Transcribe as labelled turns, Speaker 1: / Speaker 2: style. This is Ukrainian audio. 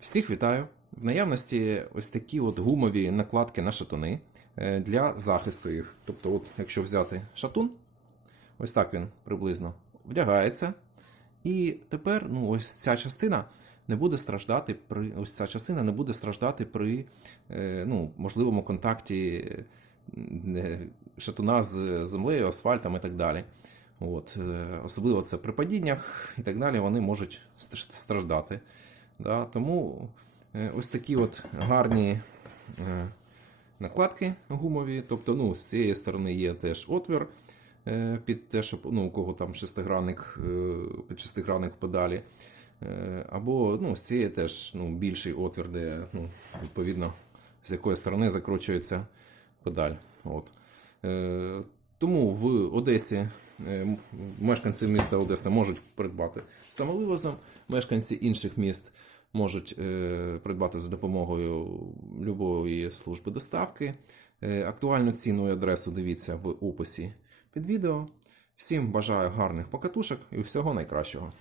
Speaker 1: Всіх вітаю! В наявності ось такі от гумові накладки на шатуни е, для захисту їх. Тобто, от, якщо взяти шатун, ось так він приблизно вдягається. І тепер ну, ось ця частина не буде страждати при ось ця частина не буде страждати при е, ну, можливому контакті е, шатуна з землею, асфальтом і так далі. От, особливо це при падіннях і так далі, вони можуть страждати. Да? Тому е, ось такі от гарні е, накладки гумові. Тобто, ну, з цієї сторони є теж отвір е, під те, щоб ну, у кого там шестигранник, під шестигранник педалі. Або ну, з цієї теж ну, більший отвір, де ну, відповідно з якої сторони закручується педаль. От. Тому в Одесі мешканці міста Одеса можуть придбати самовивозом, мешканці інших міст можуть е, придбати за допомогою любої служби доставки. Е, Актуальну ціну і адресу дивіться в описі під відео. Всім бажаю гарних покатушок і всього найкращого.